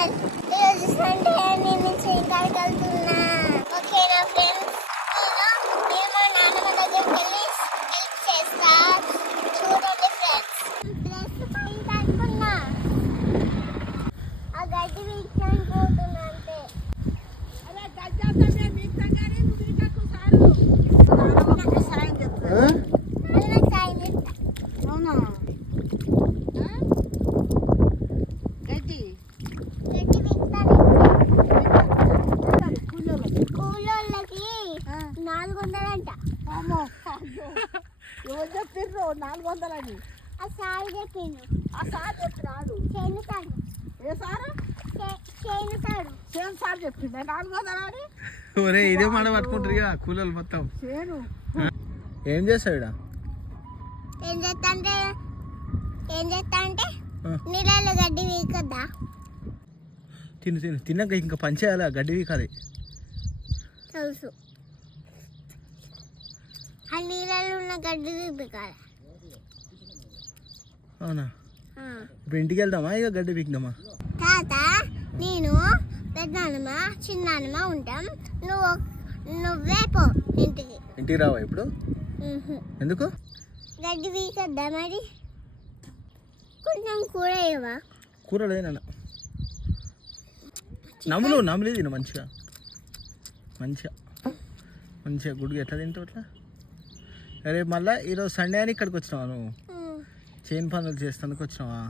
Channel. ఈరోజు Sunday నేను శ్రీకాకుళం వెళ్తున్నా. ఓకేనా ఫ్రెండ్స్? నేను మా నాన్నమ్మ దగ్గరికి వెళ్ళి హెల్ప్ చేస్తా. చూడండి ఫ్రెండ్స్. ప్లస్ పైకి అనుకున్నా ఆ గడ్డి వీక్షన్ పోతున్నా అంతే. అలా గడ్డి వీక్తంగానే నువ్వు వీకకు సారు సాయం చెప్తా. అది నాకు సాయం చేస్తా. అవునా? గడ్డి వీక్తాను. కూలోళ్ళకి 400 అంట. అమ్మో ఎవరు చెప్పిర్రు 400 అని? ఆ సాయి చెప్పిండు. ఆ సార్ చెప్పి రాడు. చేనుతాడు. ఏ సారు? చేనుతాడు. చేను సార్ చెప్పిండే 400 అని. ఒరే ఇదే మాట పట్టుకుంటారు ఇక కూలీలు మొత్తం. చేను ఏం చేస్తాడు? ఏం చేస్తా అంటే నీళ్ళలో గడ్డి వీకొద్దా? తిన్నాక ఇంకా పంచేయాలి గడ్డి కాదు తెలుసు. ఆ నీళ్ళలో ఉన్న గడ్డి వీకాలి. అవునా? ఇప్పుడు ఇంటికి వెళ్దామా ఇక గడ్డి పీకుదామా? తాత నేను పెద్దనమ్మ చిన్నమ్మ ఉంటాం. నువ్వే పో ఇంటికి రావా ఇప్పుడు? ఎందుకు? గడ్డి వీకొద్దా మరి? కొంచెం కూర ఇవ్వవా? కూర లేదన్న. నమ్ములు తిను మంచిగా గుడ్గా ఎట్లా తింటావు అట్లా. రేపు మళ్ళీ ఈరోజు సండే అని ఇక్కడికి వచ్చినావా నువ్వు? చేను పనులు చేస్తానికి వచ్చినావా?